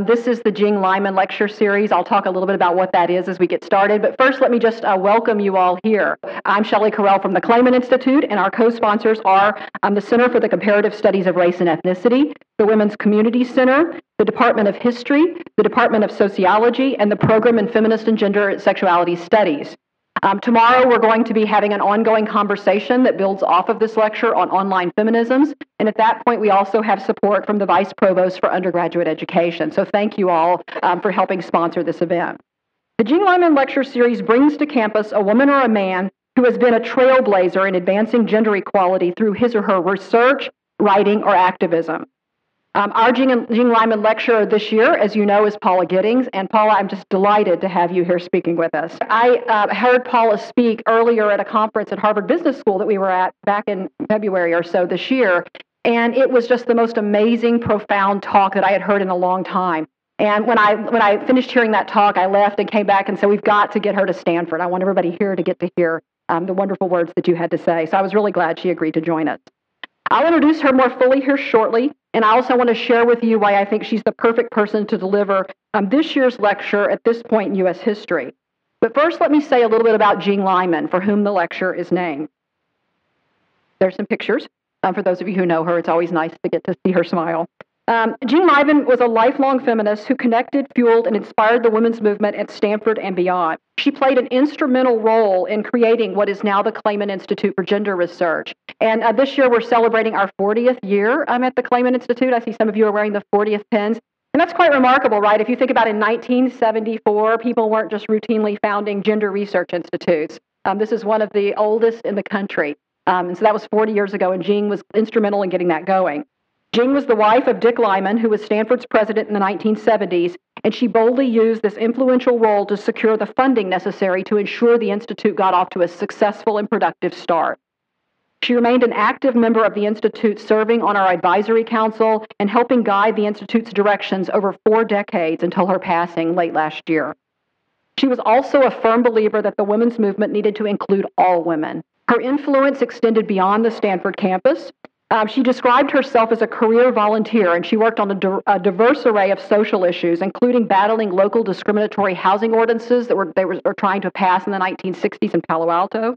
This is the Jing Lyman lecture series. I'll talk a little bit about what that is as we get started. But first, let me just welcome you all here. I'm Shelley Carell from the Clayman Institute, and our co-sponsors are the Center for the Comparative Studies of Race and Ethnicity, the Women's Community Center, the Department of History, the Department of Sociology, and the Program in Feminist and Gender Sexuality Studies. Tomorrow, we're going to be having an ongoing conversation that builds off of this lecture on online feminisms. And at that point, we also have support from the Vice Provost for Undergraduate Education. So thank you all for helping sponsor this event. The Jing Lyman Lecture Series brings to campus a woman or a man who has been a trailblazer in advancing gender equality through his or her research, writing, or activism. Our Jing Lyman lecturer this year, as you know, is Paula Giddings. And Paula, I'm just delighted to have you here speaking with us. I heard Paula speak earlier at a conference at Harvard Business School that we were at back in February or so this year. And it was just the most amazing, profound talk that I had heard in a long time. And when I finished hearing that talk, I left and came back and said, we've got to get her to Stanford. I want everybody here to get to hear the wonderful words that you had to say. So I was really glad she agreed to join us. I'll introduce her more fully here shortly, and I also want to share with you why I think she's the perfect person to deliver this year's lecture at this point in U.S. history. But first, let me say a little bit about Jing Lyman, for whom the lecture is named. There's some pictures. For those of you who know her, it's always nice to get to see her smile. Jing Lyman was a lifelong feminist who connected, fueled, and inspired the women's movement at Stanford and beyond. She played an instrumental role in creating what is now the Clayman Institute for Gender Research. And this year we're celebrating our 40th year at the Clayman Institute. I see some of you are wearing the 40th pins. And that's quite remarkable, right? If you think about in 1974, people weren't just routinely founding gender research institutes. This is one of the oldest in the country. And so that was 40 years ago, and Jing was instrumental in getting that going. Jing was the wife of Dick Lyman, who was Stanford's president in the 1970s, and she boldly used this influential role to secure the funding necessary to ensure the Institute got off to a successful and productive start. She remained an active member of the Institute, serving on our advisory council and helping guide the Institute's directions over 4 decades until her passing late last year. She was also a firm believer that the women's movement needed to include all women. Her influence extended beyond the Stanford campus. She described herself as a career volunteer, and she worked on a diverse array of social issues, including battling local discriminatory housing ordinances that they were trying to pass in the 1960s in Palo Alto.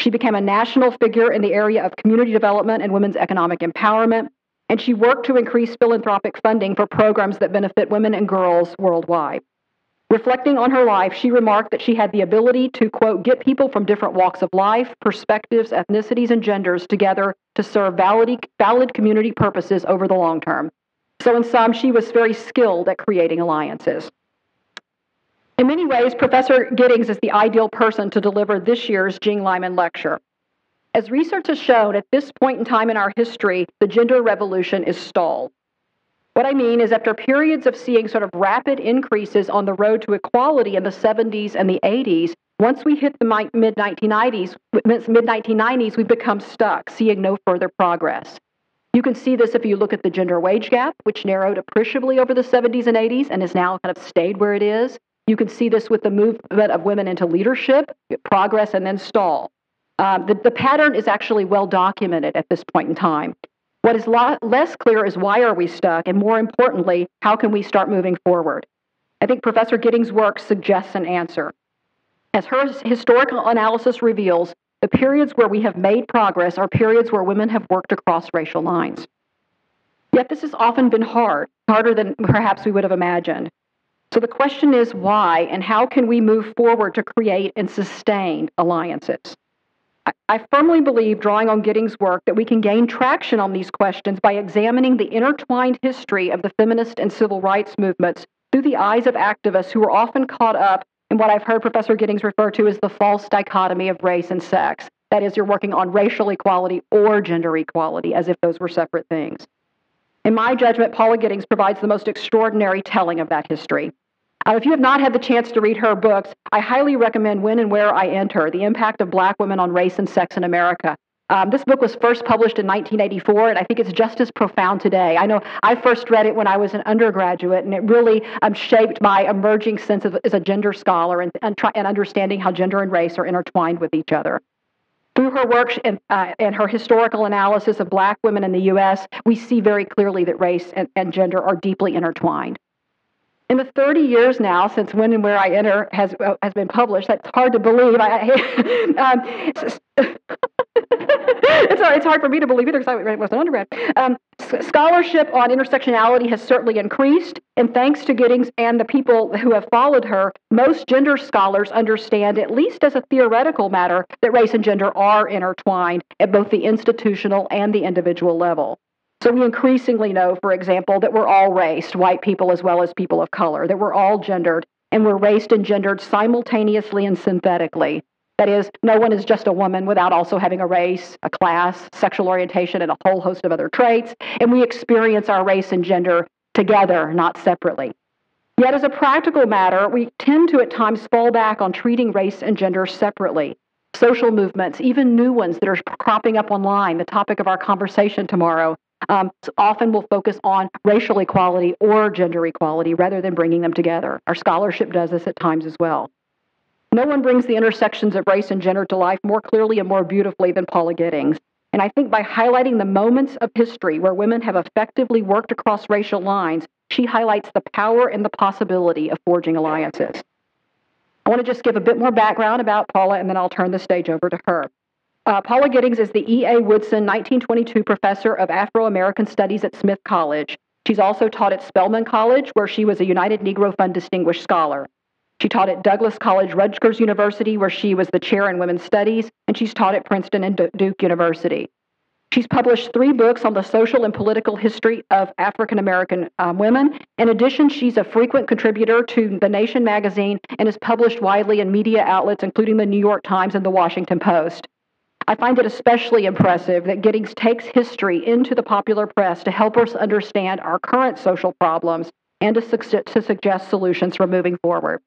She became a national figure in the area of community development and women's economic empowerment, and she worked to increase philanthropic funding for programs that benefit women and girls worldwide. Reflecting on her life, she remarked that she had the ability to, quote, get people from different walks of life, perspectives, ethnicities, and genders together to serve valid community purposes over the long term. So in sum, she was very skilled at creating alliances. In many ways, Professor Giddings is the ideal person to deliver this year's Jing Lyman lecture. As research has shown, at this point in time in our history, the gender revolution is stalled. What I mean is after periods of seeing sort of rapid increases on the road to equality in the 70s and the 80s, once we hit the mid-1990s, we've become stuck, seeing no further progress. You can see this if you look at the gender wage gap, which narrowed appreciably over the 70s and 80s and has now kind of stayed where it is. You can see this with the movement of women into leadership, progress, and then stall. The pattern is actually well documented at this point in time. What is less clear is why are we stuck, and more importantly, how can we start moving forward? I think Professor Giddings' work suggests an answer. As her historical analysis reveals, the periods where we have made progress are periods where women have worked across racial lines. Yet this has often been harder than perhaps we would have imagined. So the question is why, and how can we move forward to create and sustain alliances? I firmly believe, drawing on Giddings' work, that we can gain traction on these questions by examining the intertwined history of the feminist and civil rights movements through the eyes of activists who are often caught up in what I've heard Professor Giddings refer to as the false dichotomy of race and sex. That is, you're working on racial equality or gender equality, as if those were separate things. In my judgment, Paula Giddings provides the most extraordinary telling of that history. If you have not had the chance to read her books, I highly recommend When and Where I Enter, The Impact of Black Women on Race and Sex in America. This book was first published in 1984, and I think it's just as profound today. I know I first read it when I was an undergraduate, and it really shaped my emerging sense as a gender scholar and understanding how gender and race are intertwined with each other. Through her work and her historical analysis of Black women in the U.S., we see very clearly that race and gender are deeply intertwined. In the 30 years now since When and Where I Enter has been published, that's hard to believe. It's hard for me to believe either because I was an undergrad. Scholarship on intersectionality has certainly increased, and thanks to Giddings and the people who have followed her, most gender scholars understand, at least as a theoretical matter, that race and gender are intertwined at both the institutional and the individual level. So we increasingly know, for example, that we're all raced, white people as well as people of color, that we're all gendered, and we're raced and gendered simultaneously and synthetically. That is, no one is just a woman without also having a race, a class, sexual orientation, and a whole host of other traits, and we experience our race and gender together, not separately. Yet as a practical matter, we tend to at times fall back on treating race and gender separately. Social movements, even new ones that are cropping up online, the topic of our conversation tomorrow, often will focus on racial equality or gender equality rather than bringing them together. Our scholarship does this at times as well. No one brings the intersections of race and gender to life more clearly and more beautifully than Paula Giddings. And I think by highlighting the moments of history where women have effectively worked across racial lines, she highlights the power and the possibility of forging alliances. I want to just give a bit more background about Paula, and then I'll turn the stage over to her. Paula Giddings is the E.A. Woodson 1922 Professor of Afro-American Studies at Smith College. She's also taught at Spelman College, where she was a United Negro Fund Distinguished Scholar. She taught at Douglas College Rutgers University, where she was the chair in women's studies, and she's taught at Princeton and Duke University. She's published 3 books on the social and political history of African American women. In addition, she's a frequent contributor to The Nation magazine and is published widely in media outlets, including the New York Times and the Washington Post. I find it especially impressive that Giddings takes history into the popular press to help us understand our current social problems and to suggest solutions for moving forward.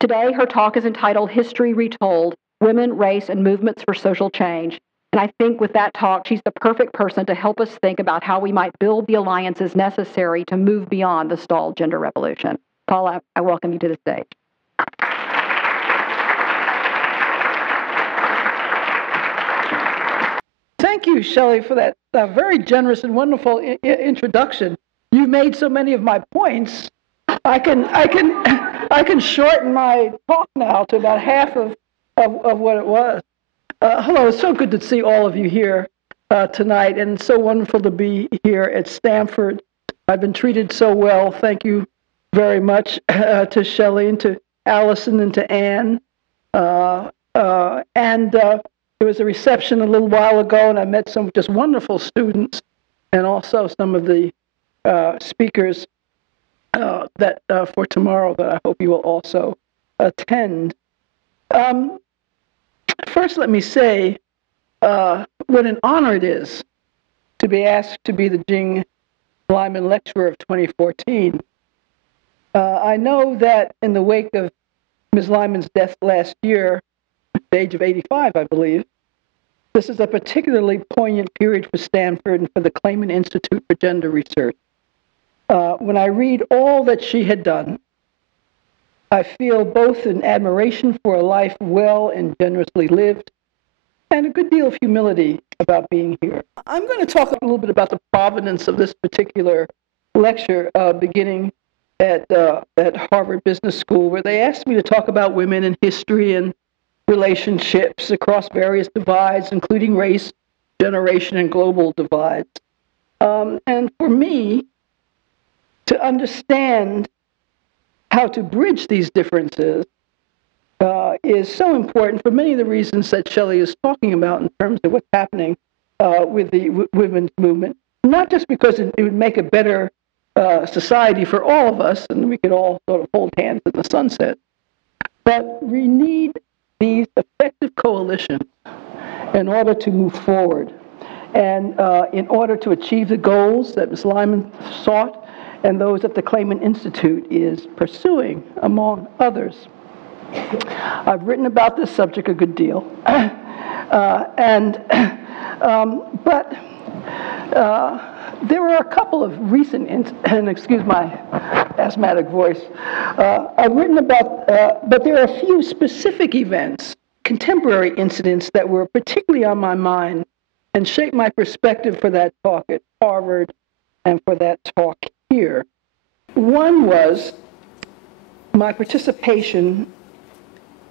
Today, her talk is entitled History Retold, Women, Race, and Movements for Social Change. And I think with that talk, she's the perfect person to help us think about how we might build the alliances necessary to move beyond the stalled gender revolution. Paula, I welcome you to the stage. Thank you, Shelley, for that very generous and wonderful introduction. You made so many of my points. I can shorten my talk now to about half of what it was. Hello, it's so good to see all of you here tonight, and it's so wonderful to be here at Stanford. I've been treated so well. Thank you very much to Shelley and to Allison and to Anne. There was a reception a little while ago, and I met some just wonderful students and also some of the speakers that for tomorrow that I hope you will also attend. First, let me say what an honor it is to be asked to be the Jing Lyman Lecturer of 2014. I know that in the wake of Ms. Lyman's death last year, at the age of 85, I believe, this is a particularly poignant period for Stanford and for the Clayman Institute for Gender Research. When I read all that she had done, I feel both an admiration for a life well and generously lived, and a good deal of humility about being here. I'm going to talk a little bit about the provenance of this particular lecture, beginning at Harvard Business School, where they asked me to talk about women in history and relationships across various divides, including race, generation, and global divides. And for me, to understand how to bridge these differences is so important for many of the reasons that Shelley is talking about in terms of what's happening with the women's movement. Not just because it would make a better society for all of us, and we could all sort of hold hands in the sunset, but we need these effective coalitions in order to move forward and in order to achieve the goals that Ms. Lyman sought and those that the Clayman Institute is pursuing, among others. I've written about this subject a good deal, but there were a couple of recent, and excuse my asthmatic voice, I've written about, but there are a few specific events, contemporary incidents that were particularly on my mind and shaped my perspective for that talk at Harvard and for that talk here. One was my participation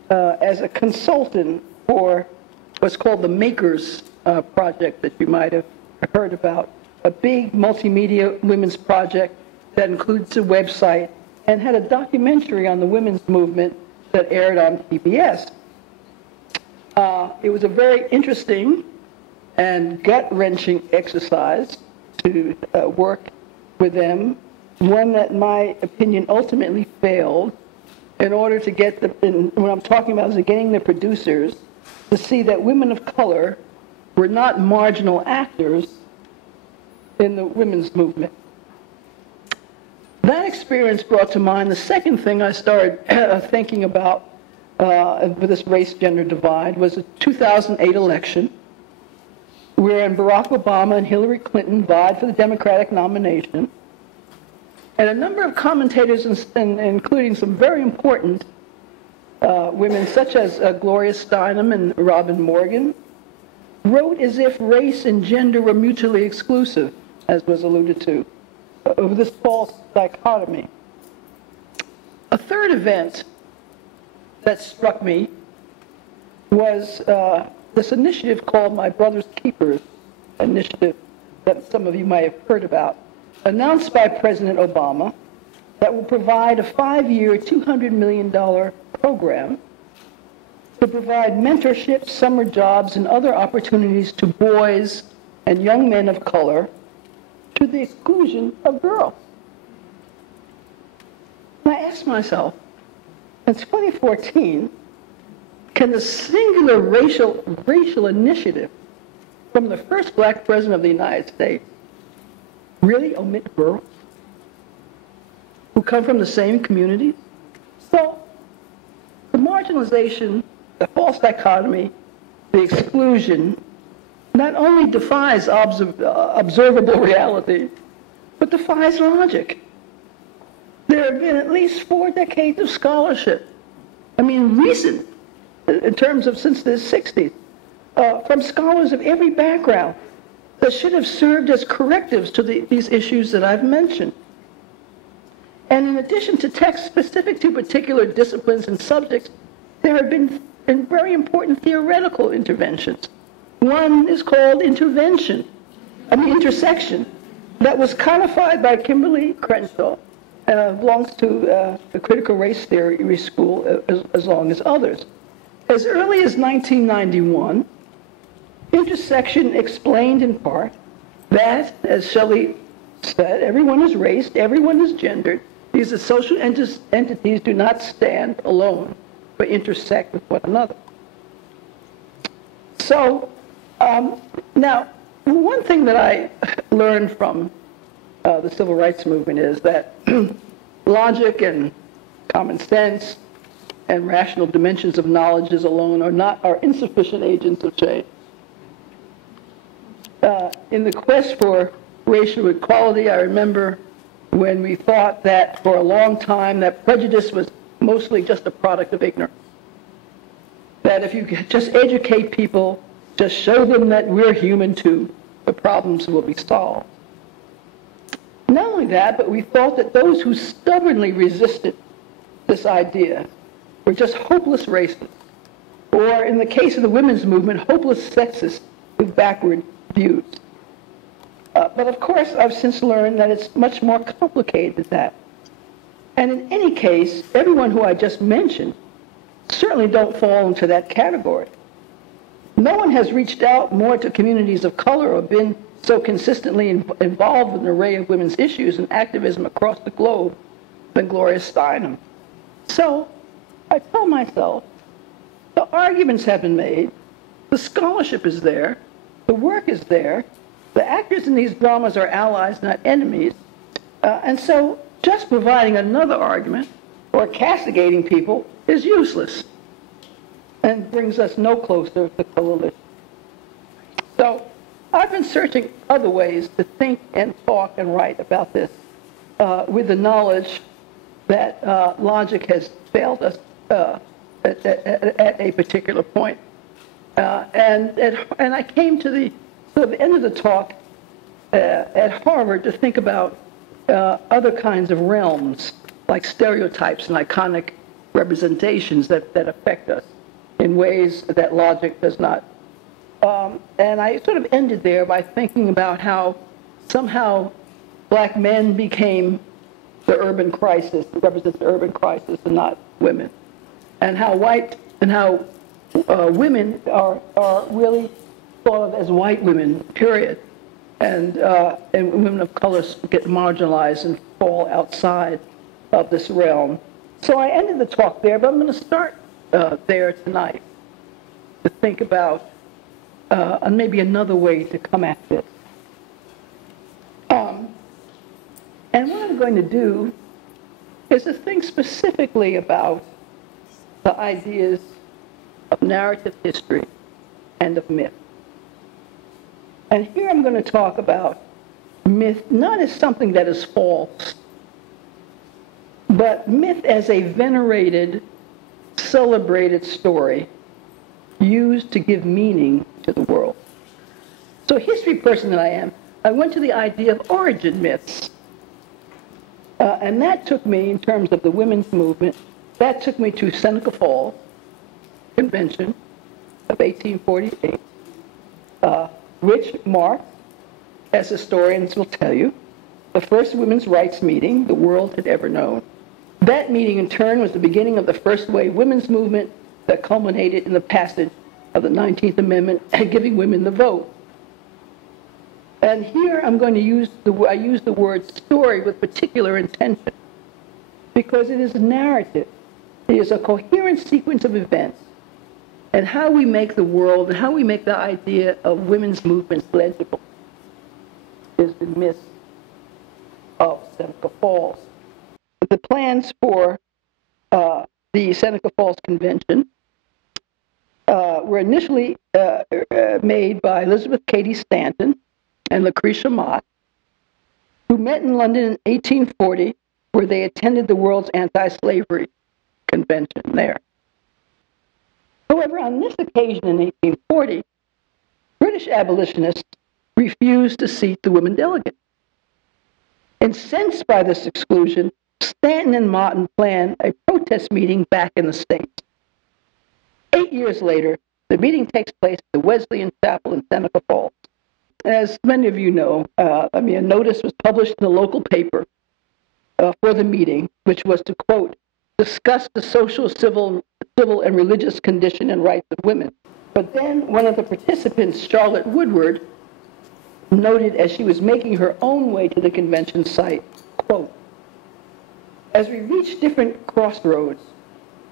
as a consultant for what's called the Makers Project that you might have heard about, a big multimedia women's project that includes a website and had a documentary on the women's movement that aired on PBS. It was a very interesting and gut-wrenching exercise to work with them, one that, in my opinion, ultimately failed in order to get what I'm talking about is getting the producers to see that women of color were not marginal actors in the women's movement. That experience brought to mind the second thing I started thinking about with this race-gender divide was the 2008 election, wherein Barack Obama and Hillary Clinton vied for the Democratic nomination. And a number of commentators, including some very important women, such as Gloria Steinem and Robin Morgan, wrote as if race and gender were mutually exclusive, as was alluded to, over this false dichotomy. A third event that struck me was this initiative called My Brother's Keepers initiative that some of you might have heard about, announced by President Obama, that will provide a 5-year, $200 million program to provide mentorship, summer jobs, and other opportunities to boys and young men of color to the exclusion of girls. And I asked myself, in 2014, can the singular racial initiative from the first black president of the United States really omit girls who come from the same community? So the marginalization, the false dichotomy, the exclusion, not only defies observable reality, but defies logic. There have been at least 4 decades of scholarship, recent, in terms of since the 60s, from scholars of every background that should have served as correctives to these issues that I've mentioned. And in addition to texts specific to particular disciplines and subjects, there have been very important theoretical interventions. One is called intersection, that was codified by Kimberly Crenshaw, belongs to the critical race theory school as long as others. As early as 1991, intersection explained in part that, as Shelley said, everyone is raced, everyone is gendered. These social entities do not stand alone, but intersect with one another. So, now, one thing that I learned from the civil rights movement is that logic and common sense and rational dimensions of knowledge alone are insufficient agents of change. In the quest for racial equality, I remember when we thought that for a long time that prejudice was mostly just a product of ignorance. That if you could just educate people, just show them that we're human too, the problems will be solved. Not only that, but we thought that those who stubbornly resisted this idea were just hopeless racists, or in the case of the women's movement, hopeless sexists with backward views. But of course, I've since learned that it's much more complicated than that. And in any case, everyone who I just mentioned certainly don't fall into that category. No one has reached out more to communities of color or been so consistently involved with an array of women's issues and activism across the globe than Gloria Steinem. So I tell myself, the arguments have been made, the scholarship is there, the work is there, the actors in these dramas are allies, not enemies, and so just providing another argument or castigating people is useless and brings us no closer to coalition. So I've been searching other ways to think and talk and write about this with the knowledge that logic has failed us at a particular point. And I came to the end of the talk at Harvard to think about other kinds of realms like stereotypes and iconic representations that affect us in ways that logic does not. And I sort of ended there by thinking about how somehow black men became the urban crisis, represents the urban crisis and not women, and how women are really thought of as white women, period, and women of color get marginalized and fall outside of this realm. So I ended the talk there, but I'm going to start there tonight to think about maybe another way to come at this. And what I'm going to do is to think specifically about the ideas of narrative history and of myth. And here I'm going to talk about myth not as something that is false, but myth as a venerated, celebrated story used to give meaning to the world. So, history person that I am, I went to the idea of origin myths. And that took me, in terms of the women's movement, that took me to Seneca Falls Convention of 1848, which marked, as historians will tell you, the first women's rights meeting the world had ever known. That meeting, in turn, was the beginning of the first wave women's movement that culminated in the passage of the 19th Amendment giving women the vote. And here I'm going to use I use the word story with particular intention, because it is a narrative. It is a coherent sequence of events, and how we make the world and how we make the idea of women's movements legible is the myth of Seneca Falls. The plans for the Seneca Falls Convention were initially made by Elizabeth Cady Stanton and Lucretia Mott, who met in London in 1840, where they attended the World's Anti-Slavery Convention there. However, on this occasion in 1840, British abolitionists refused to seat the women delegate. Incensed by this exclusion, Stanton and Mott planned a protest meeting back in the States. 8 years later, the meeting takes place at the Wesleyan Chapel in Seneca Falls. As many of you know, a notice was published in the local paper for the meeting, which was to, quote, discuss the social, civil, and religious condition and rights of women. But then one of the participants, Charlotte Woodward, noted as she was making her own way to the convention site, quote, as we reached different crossroads,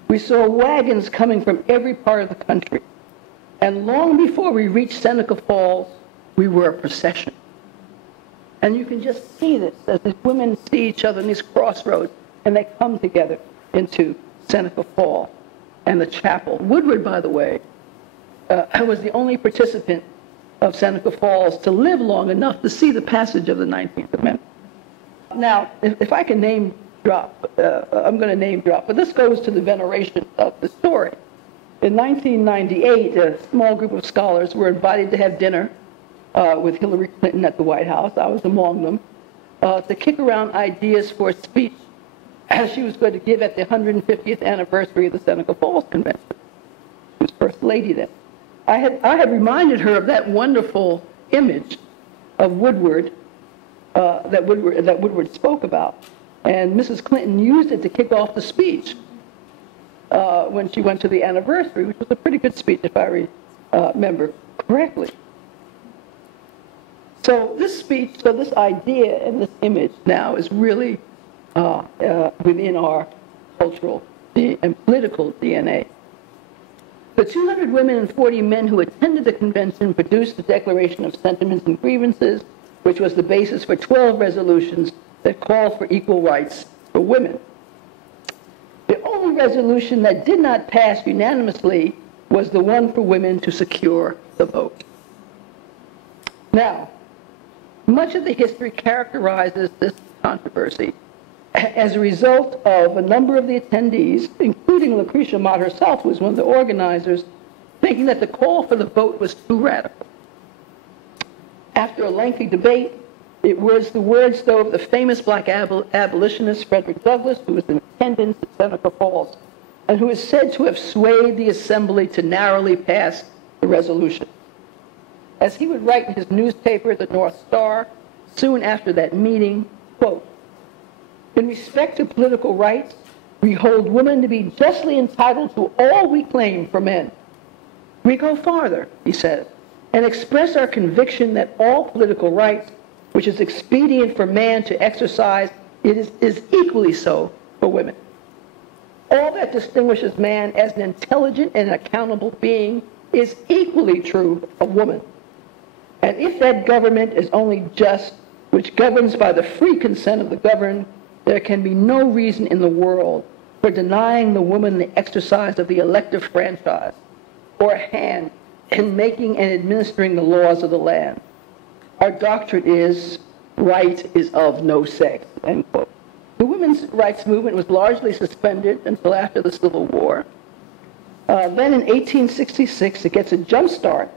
we saw wagons coming from every part of the country. And long before we reached Seneca Falls, we were a procession. And you can just see this as the women see each other in these crossroads, and they come together into Seneca Falls and the chapel. Woodward, by the way, was the only participant of Seneca Falls to live long enough to see the passage of the 19th Amendment. Now, if I can name drop, I'm going to name drop, but this goes to the veneration of the story. In 1998, a small group of scholars were invited to have dinner with Hillary Clinton at the White House. I was among them, to kick around ideas for a speech as she was going to give at the 150th anniversary of the Seneca Falls Convention. She was First Lady then. I had reminded her of that wonderful image of Woodward, that Woodward spoke about. And Mrs. Clinton used it to kick off the speech when she went to the anniversary, which was a pretty good speech, if I remember correctly. So this speech, so this idea and this image now is really within our cultural and political DNA. The 200 women and 40 men who attended the convention produced the Declaration of Sentiments and Grievances, which was the basis for 12 resolutions that called for equal rights for women. The only resolution that did not pass unanimously was the one for women to secure the vote. Now, much of the history characterizes this controversy as a result of a number of the attendees, including Lucretia Mott herself, who was one of the organizers, thinking that the call for the vote was too radical. After a lengthy debate, It was the words, though, of the famous black abolitionist Frederick Douglass, who was in attendance at Seneca Falls, and who is said to have swayed the assembly to narrowly pass the resolution. As he would write in his newspaper, the North Star, soon after that meeting, quote, "In respect to political rights, we hold women to be justly entitled to all we claim for men. We go farther," he said, "and express our conviction that all political rights which is expedient for man to exercise, is equally so for women. All that distinguishes man as an intelligent and accountable being is equally true of woman. And if that government is only just, which governs by the free consent of the governed, there can be no reason in the world for denying the woman the exercise of the elective franchise or a hand in making and administering the laws of the land. Our doctrine is, right is of no sex," end quote. The women's rights movement was largely suspended until after the Civil War. Then in 1866, it gets a jump start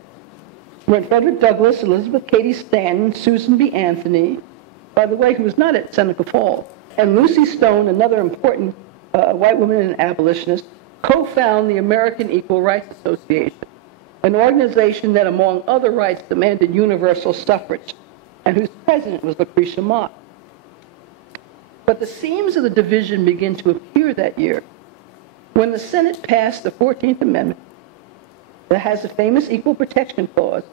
when Frederick Douglass, Elizabeth Cady Stanton, Susan B. Anthony, by the way, who was not at Seneca Falls, and Lucy Stone, another important white woman and abolitionist, co-found the American Equal Rights Association, an organization that, among other rights, demanded universal suffrage, and whose president was Lucretia Mott. But the seams of the division begin to appear that year when the Senate passed the 14th Amendment that has the famous Equal Protection Clause,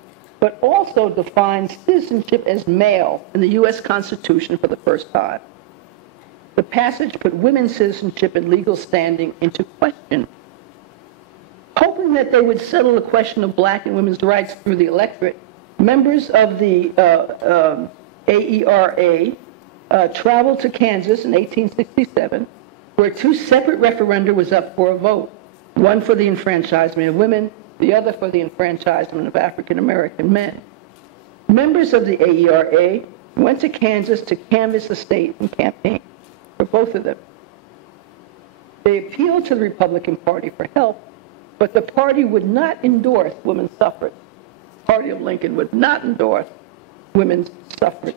but also defines citizenship as male in the U.S. Constitution for the first time. The passage put women's citizenship and legal standing into question. Hoping that they would settle the question of black and women's rights through the electorate, members of the AERA traveled to Kansas in 1867, where two separate referenda was up for a vote, one for the enfranchisement of women, the other for the enfranchisement of African American men. Members of the AERA went to Kansas to canvass the state and campaign for both of them. They appealed to the Republican Party for help, but the party would not endorse women's suffrage. The party of Lincoln would not endorse women's suffrage.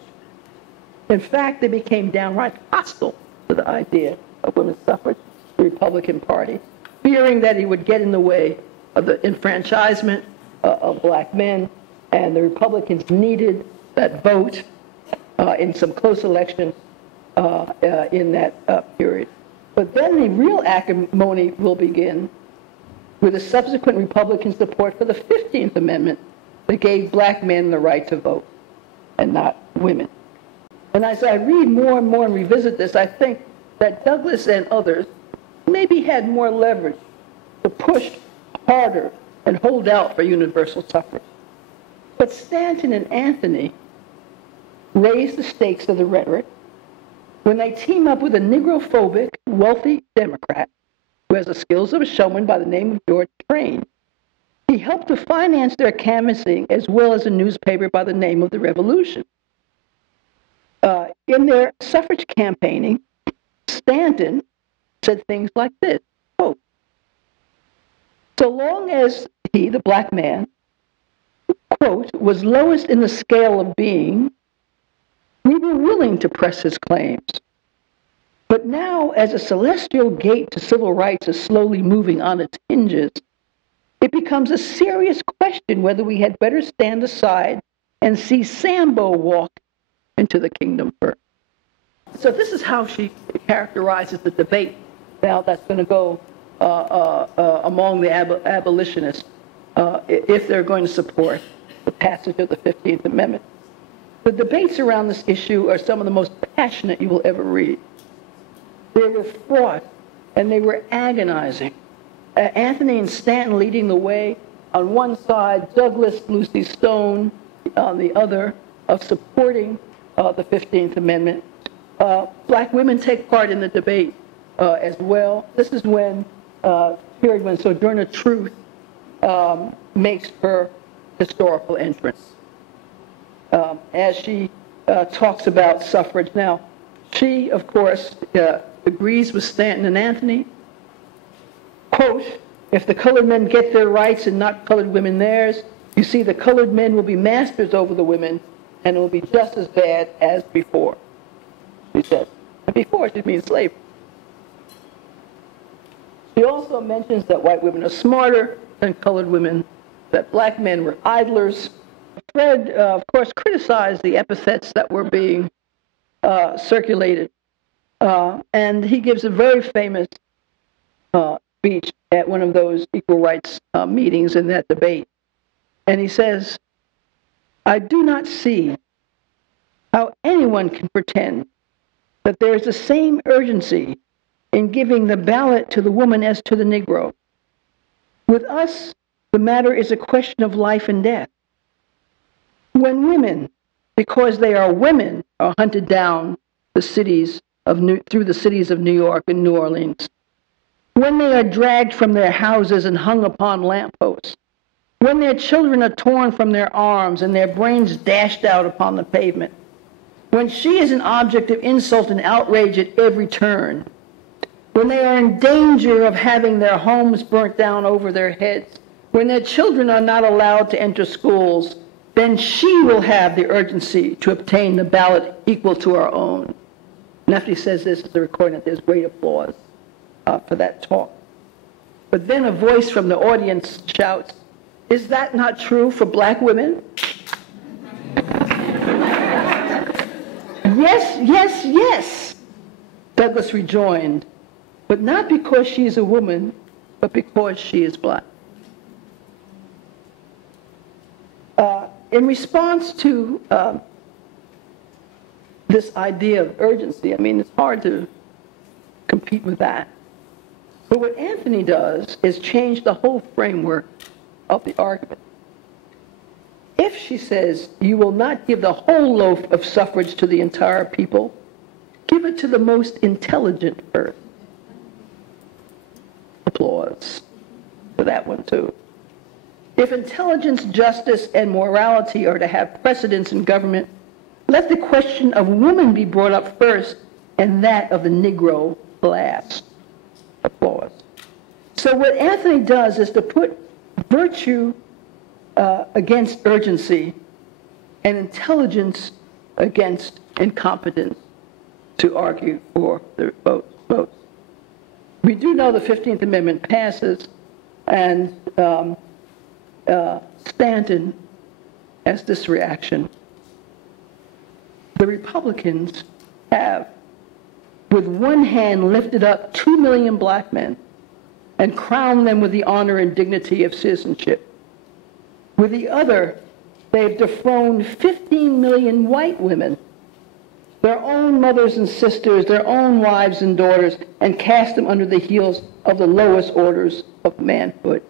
In fact, they became downright hostile to the idea of women's suffrage, the Republican Party, fearing that it would get in the way of the enfranchisement of black men, and the Republicans needed that vote in some close elections in that period. But then the real acrimony will begin with the subsequent Republican support for the 15th Amendment that gave black men the right to vote, and not women. And as I read more and more and revisit this, I think that Douglass and others maybe had more leverage to push harder and hold out for universal suffrage. But Stanton and Anthony raise the stakes of the rhetoric when they team up with a Negrophobic, wealthy Democrat who has the skills of a showman by the name of George Train. He helped to finance their canvassing as well as a newspaper by the name of The Revolution. In their suffrage campaigning, Stanton said things like this, quote, "So long as he, the black man, quote, was lowest in the scale of being, we were willing to press his claims. But now, as a celestial gate to civil rights is slowly moving on its hinges, it becomes a serious question whether we had better stand aside and see Sambo walk into the kingdom first." So this is how she characterizes the debate now that's going to go among the abolitionists if they're going to support the passage of the 15th Amendment. The debates around this issue are some of the most passionate you will ever read. They were fraught and they were agonizing. Anthony and Stanton leading the way on one side, Douglass, Lucy Stone on the other, of supporting the 15th Amendment. Black women take part in the debate as well. This is when, period when Sojourner Truth makes her historical entrance. As she talks about suffrage. Now, she, of course, agrees with Stanton and Anthony. Quote, "If the colored men get their rights and not colored women theirs, you see the colored men will be masters over the women, and it will be just as bad as before, she says. And before, she means slavery. She also mentions that white women are smarter than colored women, that black men were idlers. Fred, of course, criticized the epithets that were being circulated. And he gives a very famous speech at one of those equal rights meetings in that debate. And he says, "I do not see how anyone can pretend that there is the same urgency in giving the ballot to the woman as to the Negro. With us, the matter is a question of life and death. When women, because they are women, are hunted down through the cities of New York and New Orleans, when they are dragged from their houses and hung upon lampposts, when their children are torn from their arms and their brains dashed out upon the pavement, when she is an object of insult and outrage at every turn, when they are in danger of having their homes burnt down over their heads, when their children are not allowed to enter schools, then she will have the urgency to obtain the ballot equal to our own." And after he says this, it's a recording that there's great applause for that talk. But then a voice from the audience shouts, "Is that not true for black women?" "Yes, yes, yes," Douglas rejoined, "but not because she is a woman, but because she is black." In response to this idea of urgency, I mean, it's hard to compete with that. But what Anthony does is change the whole framework of the argument. If, she says, you will not give the whole loaf of suffrage to the entire people, give it to the most intelligent first. Applause for that one, too. If intelligence, justice, and morality are to have precedence in government, let the question of woman be brought up first and that of the Negro last. Applause. So what Anthony does is to put virtue against urgency and intelligence against incompetence to argue for the votes. We do know the 15th Amendment passes, and Stanton has this reaction. The Republicans have, with one hand, lifted up 2 million black men and crowned them with the honor and dignity of citizenship. With the other, they've dethroned 15 million white women, their own mothers and sisters, their own wives and daughters, and cast them under the heels of the lowest orders of manhood.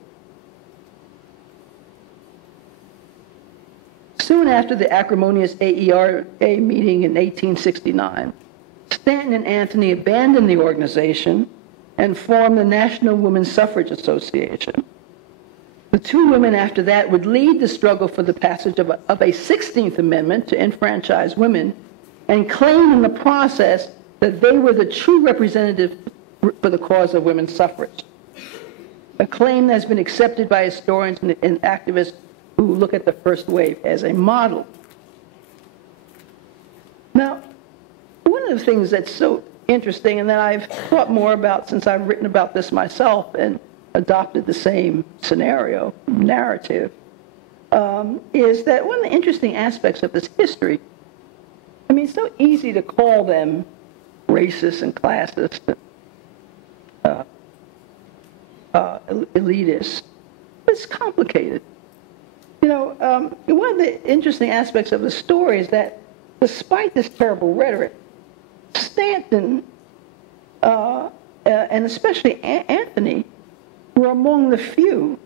Soon after the acrimonious AERA meeting in 1869, Stanton and Anthony abandoned the organization and formed the National Women's Suffrage Association. The two women after that would lead the struggle for the passage of a 16th Amendment to enfranchise women and claim in the process that they were the true representative for the cause of women's suffrage. A claim that has been accepted by historians and activists who look at the first wave as a model. Now, one of the things that's so interesting and that I've thought more about since I've written about this myself and adopted the same scenario, narrative, is that one of the interesting aspects of this history, I mean, it's so easy to call them racist and classist, elitist, but it's complicated. You know, one of the interesting aspects of the story is that despite this terrible rhetoric, Stanton, and especially Anthony, were among the few,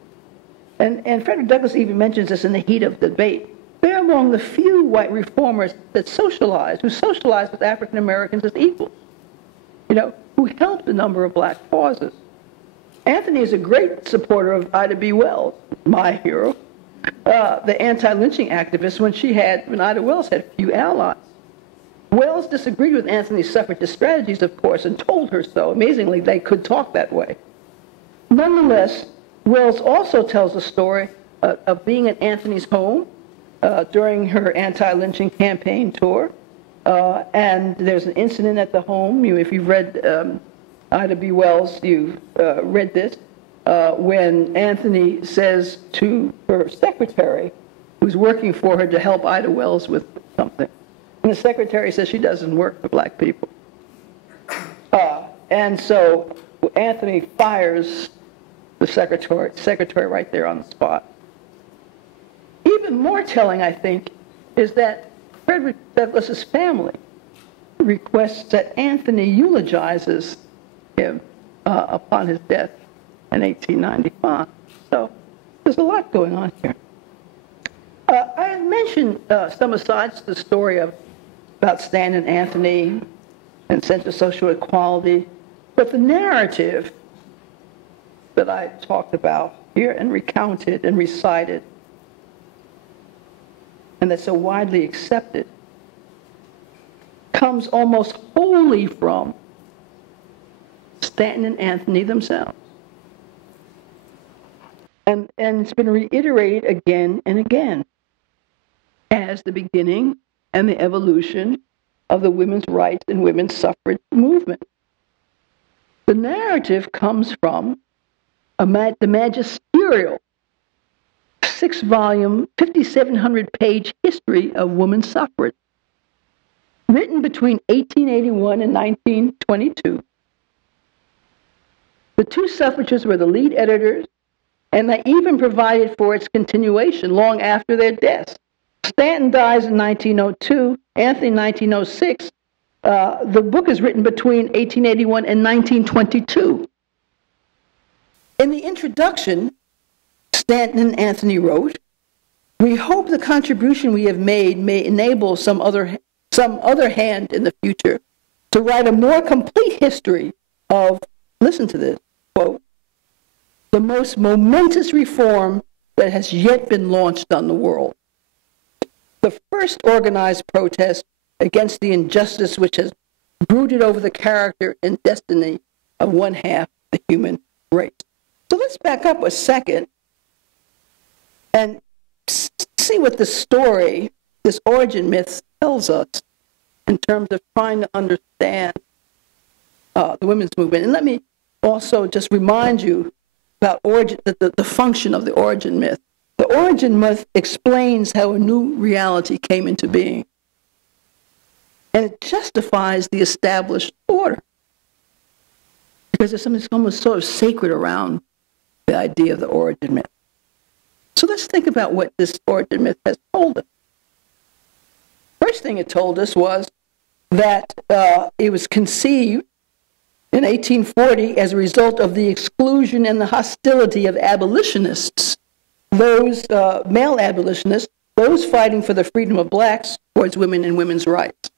and Frederick Douglass even mentions this in the heat of the debate, they're among the few white reformers that who socialized with African Americans as equals, you know, who helped a number of black causes. Anthony is a great supporter of Ida B. Wells, my hero, the anti-lynching activist when Ida Wells had few allies. Wells disagreed with Anthony's suffragist strategies, of course, and told her so. Amazingly, they could talk that way. Nonetheless, Wells also tells the story of being at Anthony's home, during her anti-lynching campaign tour. And there's an incident at the home. If you've read Ida B. Wells, you've read this, when Anthony says to her secretary, who's working for her to help Ida Wells with something, and the secretary says she doesn't work for black people. And so Anthony fires the secretary right there on the spot. Even more telling, I think, is that Frederick Douglass's family requests that Anthony eulogizes him upon his death in 1895. So there's a lot going on here. I mentioned some asides to the story about Stan and Anthony and sense of social equality, but the narrative that I talked about here and recounted and recited, and that's so widely accepted, comes almost wholly from Stanton and Anthony themselves. And it's been reiterated again and again as the beginning and the evolution of the women's rights and women's suffrage movement. The narrative comes from the magisterial 6-volume, 5,700-page history of women's suffrage, written between 1881 and 1922. The two suffragists were the lead editors, and they even provided for its continuation long after their deaths. Stanton dies in 1902, Anthony in 1906. The book is written between 1881 and 1922. In the introduction, Stanton and Anthony wrote, "We hope the contribution we have made may enable some other hand in the future to write a more complete history of," listen to this, quote, "the most momentous reform that has yet been launched on the world. The first organized protest against the injustice which has brooded over the character and destiny of one half the human race." So let's back up a second and see what the story, this origin myth, tells us in terms of trying to understand the women's movement. And let me also just remind you about the function of the origin myth. The origin myth explains how a new reality came into being, and it justifies the established order, because there's something almost sort of sacred around the idea of the origin myth. So let's think about what this origin myth has told us. First thing it told us was that it was conceived in 1840 as a result of the exclusion and the hostility of abolitionists, those male abolitionists, those fighting for the freedom of blacks towards women and women's rights.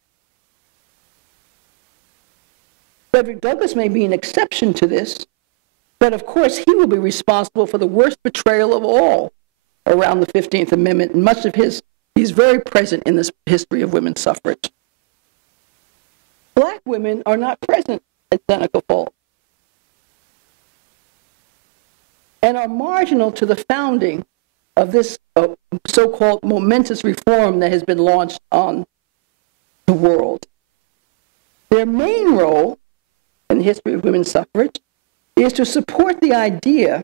Frederick Douglass may be an exception to this, but of course he will be responsible for the worst betrayal of all around the 15th Amendment, and much of he's very present in this history of women's suffrage. Black women are not present at Seneca Falls and are marginal to the founding of this so-called momentous reform that has been launched on the world. Their main role in the history of women's suffrage is to support the idea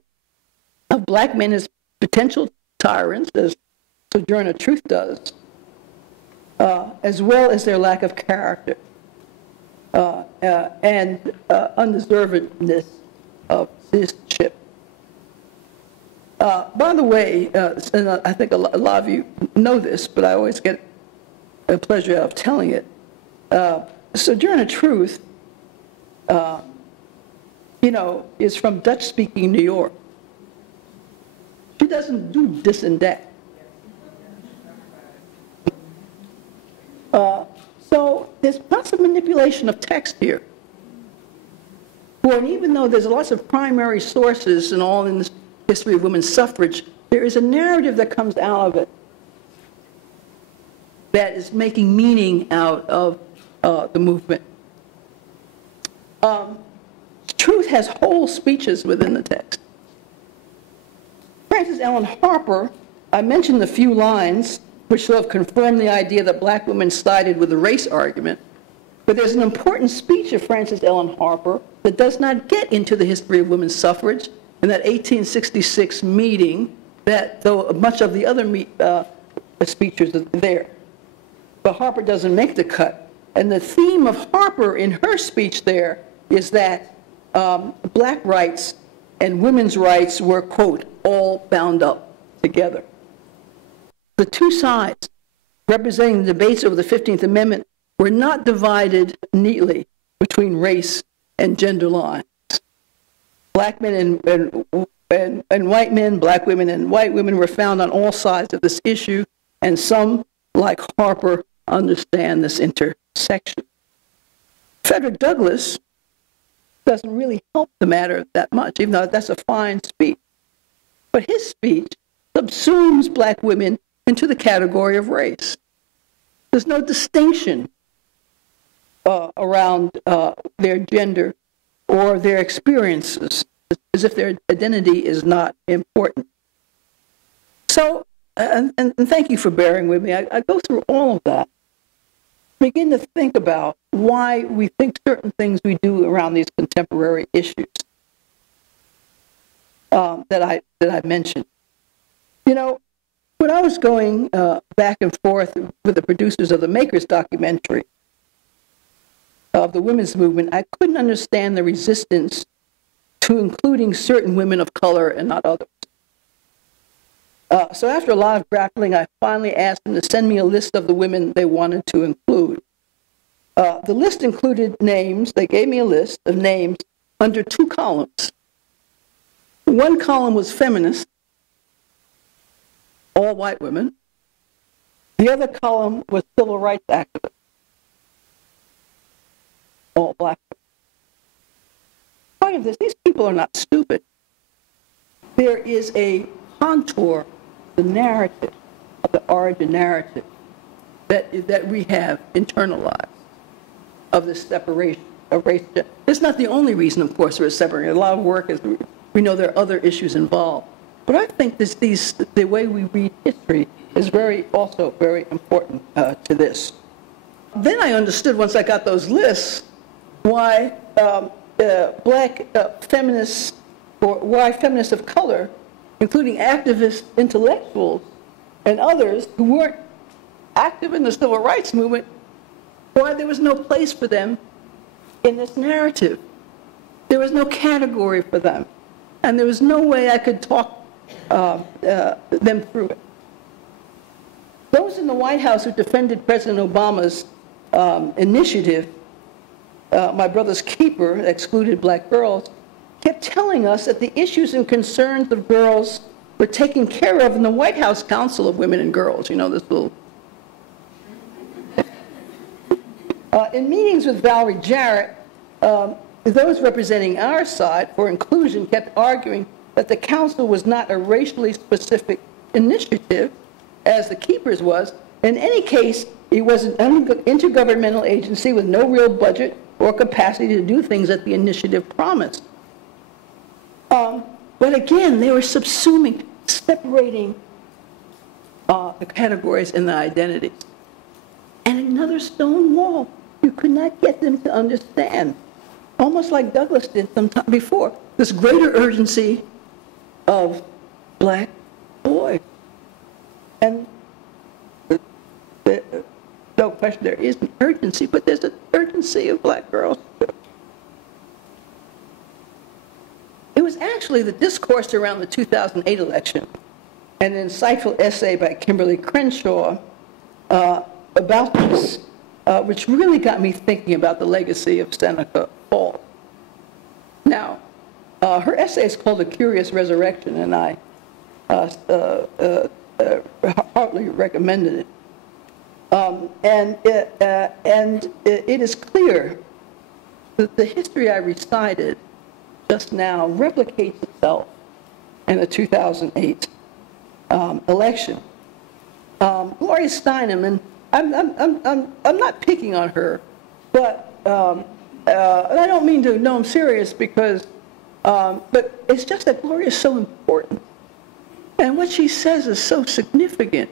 of black men as potential tyrants, as Sojourner Truth does, as well as their lack of character and undeservedness of citizenship. By the way, and I think a lot of you know this, but I always get a pleasure out of telling it. Sojourner Truth, is from Dutch-speaking New York. She doesn't do this and that. So there's lots of manipulation of text here. And even though there's lots of primary sources and all in this history of women's suffrage, there is a narrative that comes out of it that is making meaning out of the movement. Truth has whole speeches within the text. Frances Ellen Harper, I mentioned a few lines which sort of confirmed the idea that black women sided with the race argument. But there's an important speech of Frances Ellen Harper that does not get into the history of women's suffrage in that 1866 meeting, that though much of the other speeches are there. But Harper doesn't make the cut. And the theme of Harper in her speech there is that black rights and women's rights were, quote, all bound up together. The two sides representing the debates over the 15th Amendment were not divided neatly between race and gender lines. Black men and white men, black women and white women were found on all sides of this issue, and some, like Harper, understand this intersection. Frederick Douglass doesn't really help the matter that much, even though that's a fine speech. But his speech subsumes black women into the category of race. There's no distinction around their gender or their experiences, as if their identity is not important. So, and thank you for bearing with me. I go through all of that, begin to think about why we think certain things we do around these contemporary issues that I mentioned. You know, when I was going back and forth with the producers of the Makers documentary of the women's movement, I couldn't understand the resistance to including certain women of color and not others. So after a lot of grappling, I finally asked them to send me a list of the women they wanted to include. The list included names. They gave me a list of names under two columns. One column was feminist, all white women. The other column was civil rights activists, all black women. Part of this, these people are not stupid. There is a contour, the narrative, of the origin narrative that we have internalized of this separation of race. It's not the only reason, of course, we're separating. A lot of work is, we know there are other issues involved. But I think the way we read history is also very important to this. Then I understood, once I got those lists, why black feminists, or why feminists of color, including activist intellectuals and others who weren't active in the civil rights movement, why there was no place for them in this narrative. There was no category for them. And there was no way I could talk them through it. Those in the White House who defended President Obama's initiative, My Brother's Keeper, excluded black girls, kept telling us that the issues and concerns of girls were taken care of in the White House Council of Women and Girls. You know, this little... in meetings with Valerie Jarrett, those representing our side for inclusion kept arguing that the council was not a racially specific initiative, as the Keepers was. In any case, it was an intergovernmental agency with no real budget or capacity to do things that the initiative promised. But again, they were subsuming, separating the categories and the identities. And another stone wall. You could not get them to understand, almost like Douglass did some time before, this greater urgency of black boys. And no question there is an urgency, but there's an urgency of black girls too. It was actually the discourse around the 2008 election, an insightful essay by Kimberly Crenshaw about this, which really got me thinking about the legacy of Seneca Falls. Now, her essay is called A Curious Resurrection, and I heartily recommended it. And it is clear that the history I recited just now replicates itself in the 2008 election. Gloria Steinem, and I'm not picking on her, but and I don't mean to. No, I'm serious, because but it's just that Gloria is so important, and what she says is so significant.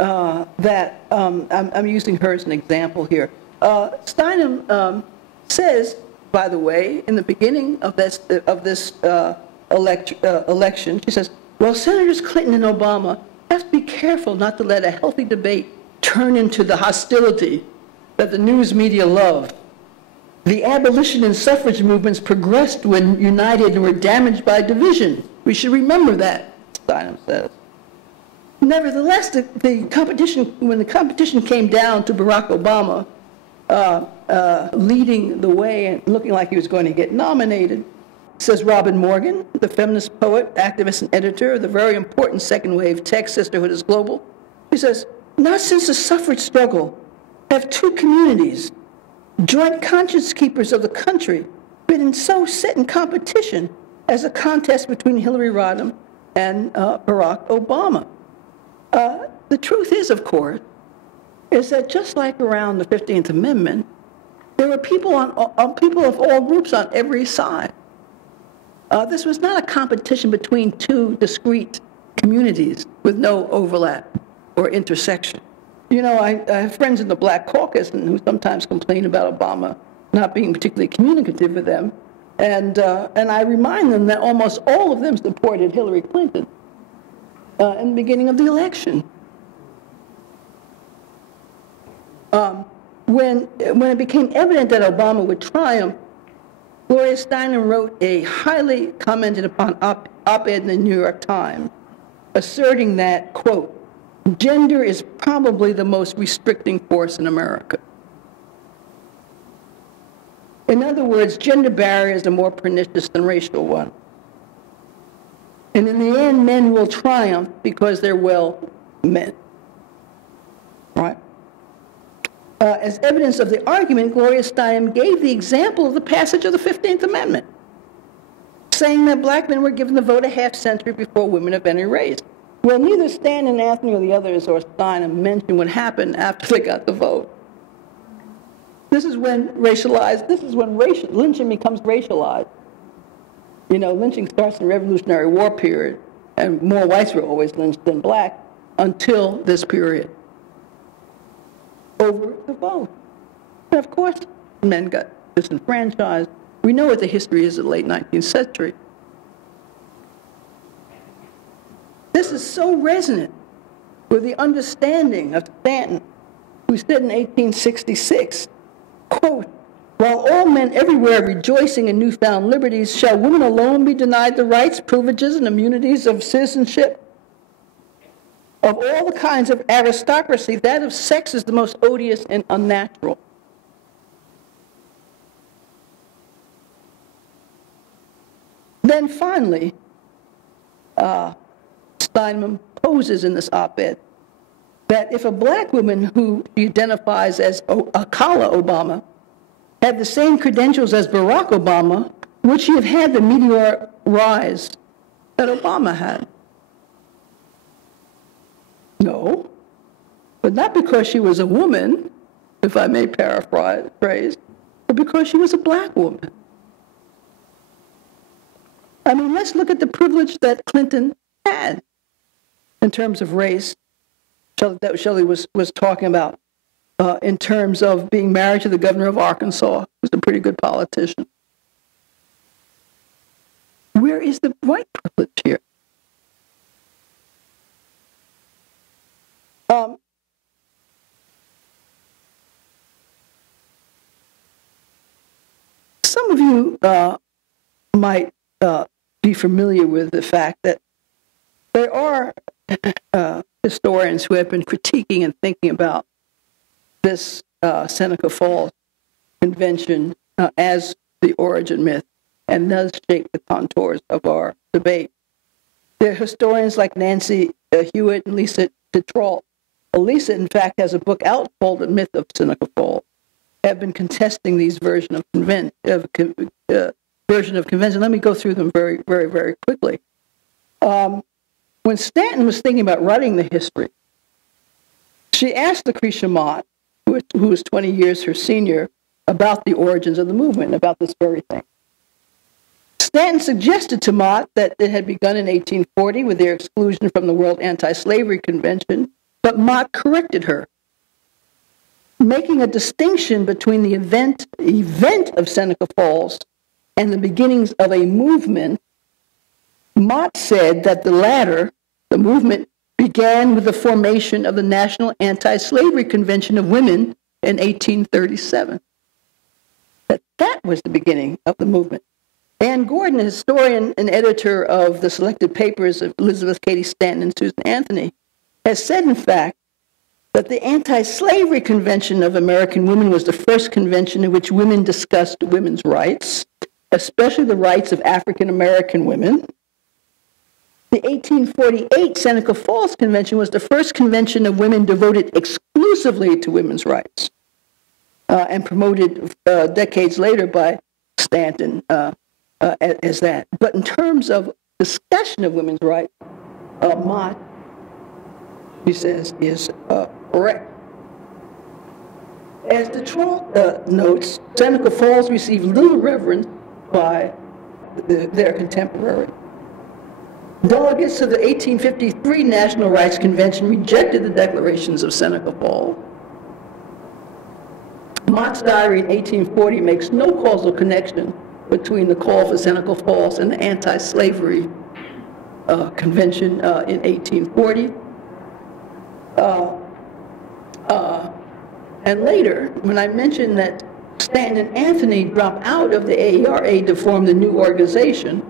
I'm using her as an example here. Steinem says, by the way, in the beginning of this election, she says, well, Senators Clinton and Obama have to be careful not to let a healthy debate turn into the hostility that the news media love. The abolition and suffrage movements progressed when united and were damaged by division. We should remember that, Steinem says. Nevertheless, the competition, when the competition came down to Barack Obama leading the way and looking like he was going to get nominated, says Robin Morgan, the feminist poet, activist, and editor of the very important second wave text Sisterhood is Global. He says, not since the suffrage struggle have two communities, joint conscience keepers of the country, been in so set in competition as a contest between Hillary Rodham and Barack Obama. The truth is, of course, is that just like around the 15th Amendment, there were people people of all groups on every side. This was not a competition between two discrete communities with no overlap or intersection. You know, I have friends in the Black Caucus who sometimes complain about Obama not being particularly communicative with them, and I remind them that almost all of them supported Hillary Clinton in the beginning of the election. When it became evident that Obama would triumph, Gloria Steinem wrote a highly commented upon op-ed in the New York Times, asserting that, quote, gender is probably the most restricting force in America. In other words, gender barriers are more pernicious than racial ones. And in the end, men will triumph because they're well men. Right? As evidence of the argument, Gloria Steinem gave the example of the passage of the 15th Amendment, saying that black men were given the vote a half-century before women of any race. Well, neither Stan and Anthony or the others or Steinem mentioned what happened after they got the vote. This is when lynching becomes racialized. You know, lynching starts in the Revolutionary War period, and more whites were always lynched than black until this period. Over the vote. And of course, men got disenfranchised. We know what the history is of the late 19th century. This is so resonant with the understanding of Stanton, who said in 1866, quote, while all men everywhere rejoicing in newfound liberties, shall women alone be denied the rights, privileges, and immunities of citizenship? Of all the kinds of aristocracy, that of sex is the most odious and unnatural. Then finally, Steinem poses in this op-ed that if a black woman who she identifies as Akala Obama had the same credentials as Barack Obama, would she have had the meteoric rise that Obama had? No, but not because she was a woman, if I may paraphrase, but because she was a black woman. I mean, let's look at the privilege that Clinton had in terms of race, that Shelley was talking about, in terms of being married to the governor of Arkansas, who's a pretty good politician. Where is the white privilege here? Some of you might be familiar with the fact that there are historians who have been critiquing and thinking about this Seneca Falls Convention as the origin myth, and does shape the contours of our debate. There are historians like Nancy Hewitt and Lisa Detroit. Lisa, in fact, has a book out called The Myth of Seneca Falls, have been contesting these version of convention. Let me go through them very, very, very quickly. When Stanton was thinking about writing the history, she asked Lucretia Mott, who was 20 years her senior, about the origins of the movement, about this very thing. Stanton suggested to Mott that it had begun in 1840 with their exclusion from the World Anti-Slavery Convention But Mott corrected her, making a distinction between the event of Seneca Falls and the beginnings of a movement. Mott said that the latter, the movement, began with the formation of the National Anti-Slavery Convention of Women in 1837. That was the beginning of the movement. Ann Gordon, a historian and editor of the selected papers of Elizabeth Cady Stanton and Susan Anthony, has said, in fact, that the Anti-Slavery Convention of American Women was the first convention in which women discussed women's rights, especially the rights of African American women. The 1848 Seneca Falls Convention was the first convention of women devoted exclusively to women's rights, and promoted decades later by Stanton as that. But in terms of discussion of women's rights, Mott, he says, is correct. As Detroit notes, Seneca Falls received little reverence by their contemporary. Delegates of the 1853 National Rights Convention rejected the declarations of Seneca Falls. Mott's diary in 1840 makes no causal connection between the call for Seneca Falls and the anti-slavery convention in 1840. And later, when I mentioned that Stanton and Anthony dropped out of the AERA to form the new organization,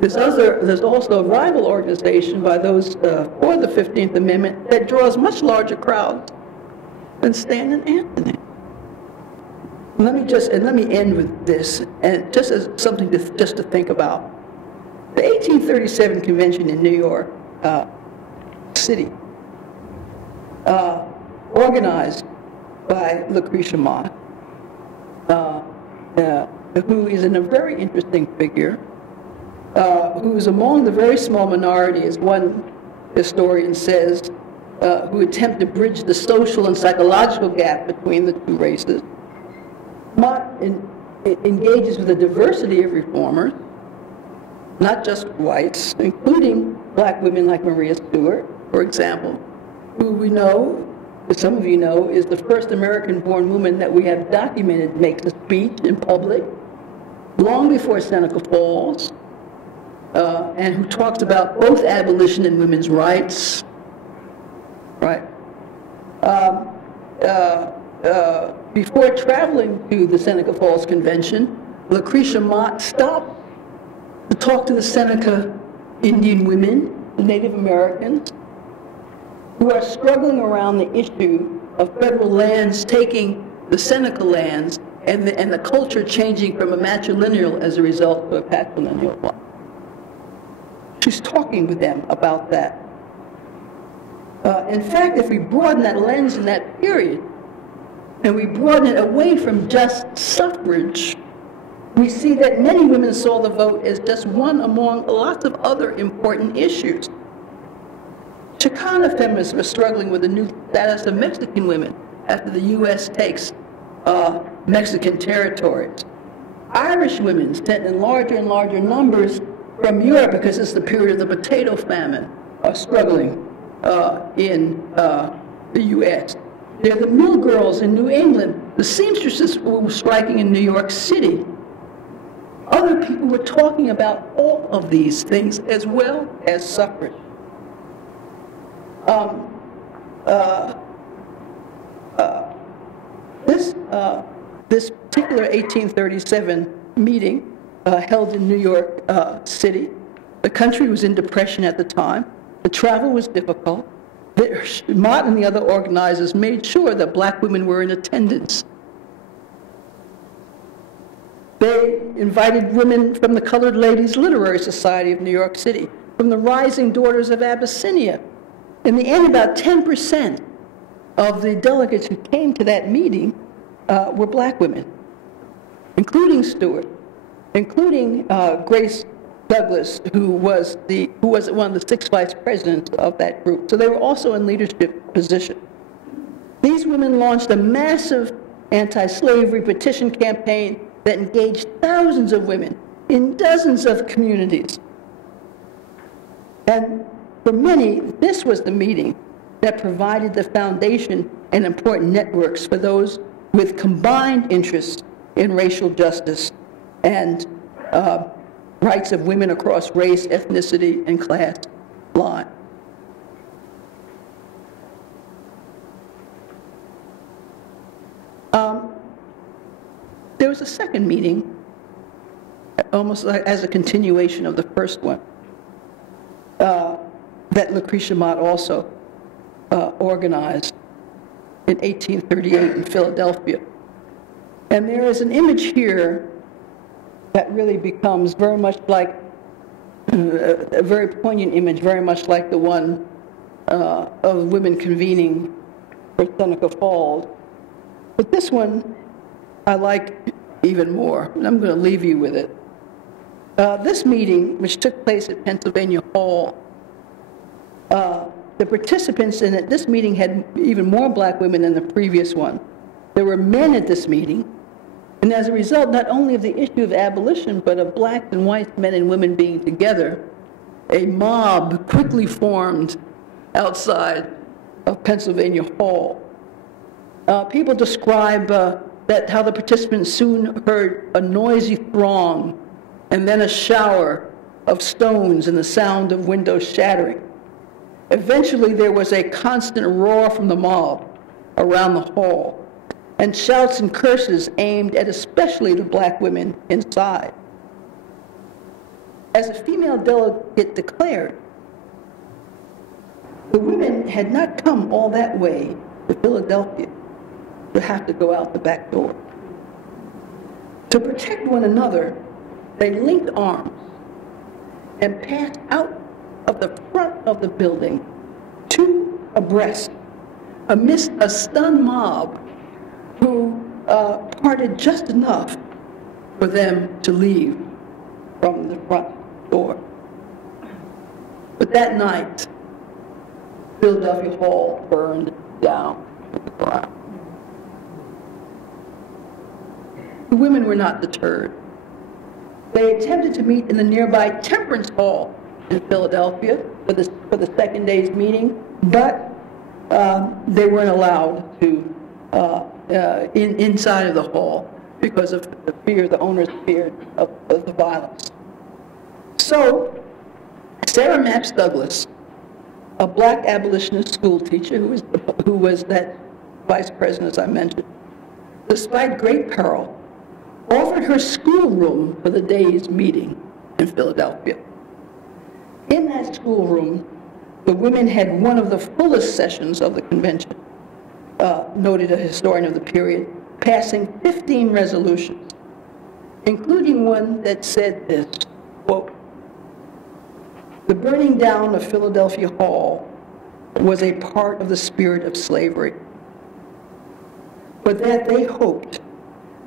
there's also a rival organization by those for the 15th Amendment that draws much larger crowds than Stanton and Anthony. Let me end with this, and just as something to think about. The 1837 convention in New York City, organized by Lucretia Mott, who is a very interesting figure, who is among the very small minority, as one historian says, who attempt to bridge the social and psychological gap between the two races. Mott engages with a diversity of reformers, not just whites, including black women like Maria Stewart, for example, who we know, as some of you know, is the first American-born woman that we have documented makes a speech in public long before Seneca Falls, and who talks about both abolition and women's rights, right? Before traveling to the Seneca Falls Convention, Lucretia Mott stopped to talk to the Seneca Indian women, the Native Americans, who are struggling around the issue of federal lands taking the Seneca lands and the culture changing from a matrilineal as a result to a patrilineal one. She's talking with them about that. In fact, if we broaden that lens in that period, and we broaden it away from just suffrage, we see that many women saw the vote as just one among lots of other important issues. Chicana feminists were struggling with the new status of Mexican women after the U.S. takes Mexican territories. Irish women sent in larger and larger numbers from Europe, because it's the period of the potato famine, are struggling in the U.S. They're the mill girls in New England. The seamstresses were striking in New York City. Other people were talking about all of these things as well as suffrage. This particular 1837 meeting held in New York City. The country was in depression at the time. The travel was difficult. Mott and the other organizers made sure that black women were in attendance. They invited women from the Colored Ladies Literary Society of New York City, from the Rising Daughters of Abyssinia. In the end, about 10% of the delegates who came to that meeting were black women, including Stewart, including Grace Douglas, who was one of the 6 vice presidents of that group. So they were also in leadership position. These women launched a massive anti-slavery petition campaign that engaged thousands of women in dozens of communities. And for many, this was the meeting that provided the foundation and important networks for those with combined interests in racial justice and rights of women across race, ethnicity, and class lines. There was a second meeting, almost like as a continuation of the first one, that Lucretia Mott also organized in 1838 in Philadelphia. And there is an image here that really becomes very much like, a very poignant image, very much like the one of women convening for Seneca Falls. But this one I like even more, and I'm going to leave you with it. This meeting, which took place at Pennsylvania Hall, the participants in this meeting had even more black women than the previous one. There were men at this meeting, and as a result, not only of the issue of abolition, but of blacks and whites, men and women being together, a mob quickly formed outside of Pennsylvania Hall. People describe how the participants soon heard a noisy throng and then a shower of stones and the sound of windows shattering. Eventually, there was a constant roar from the mob around the hall, and shouts and curses aimed at especially the black women inside. As a female delegate declared, the women had not come all that way to Philadelphia to have to go out the back door. To protect one another, they linked arms and passed out of the front of the building, two abreast, amidst a stunned mob who parted just enough for them to leave from the front door. But that night, Philadelphia Hall burned down to the ground. The women were not deterred. They attempted to meet in the nearby Temperance Hall in Philadelphia for the second day's meeting, but they weren't allowed to inside of the hall because of the fear, the owners feared of the violence. So Sarah Match Douglas, a black abolitionist school teacher who was that vice president, as I mentioned, despite great peril, offered her schoolroom for the day's meeting in Philadelphia. In that schoolroom, the women had one of the fullest sessions of the convention, noted a historian of the period, passing 15 resolutions, including one that said this, quote, "The burning down of Philadelphia Hall was a part of the spirit of slavery, but that they hoped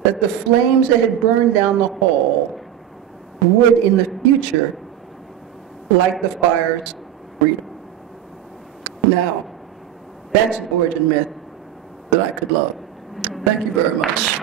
that the flames that had burned down the hall would in the future light the fires of freedom." Now, that's an origin myth that I could love. Thank you very much.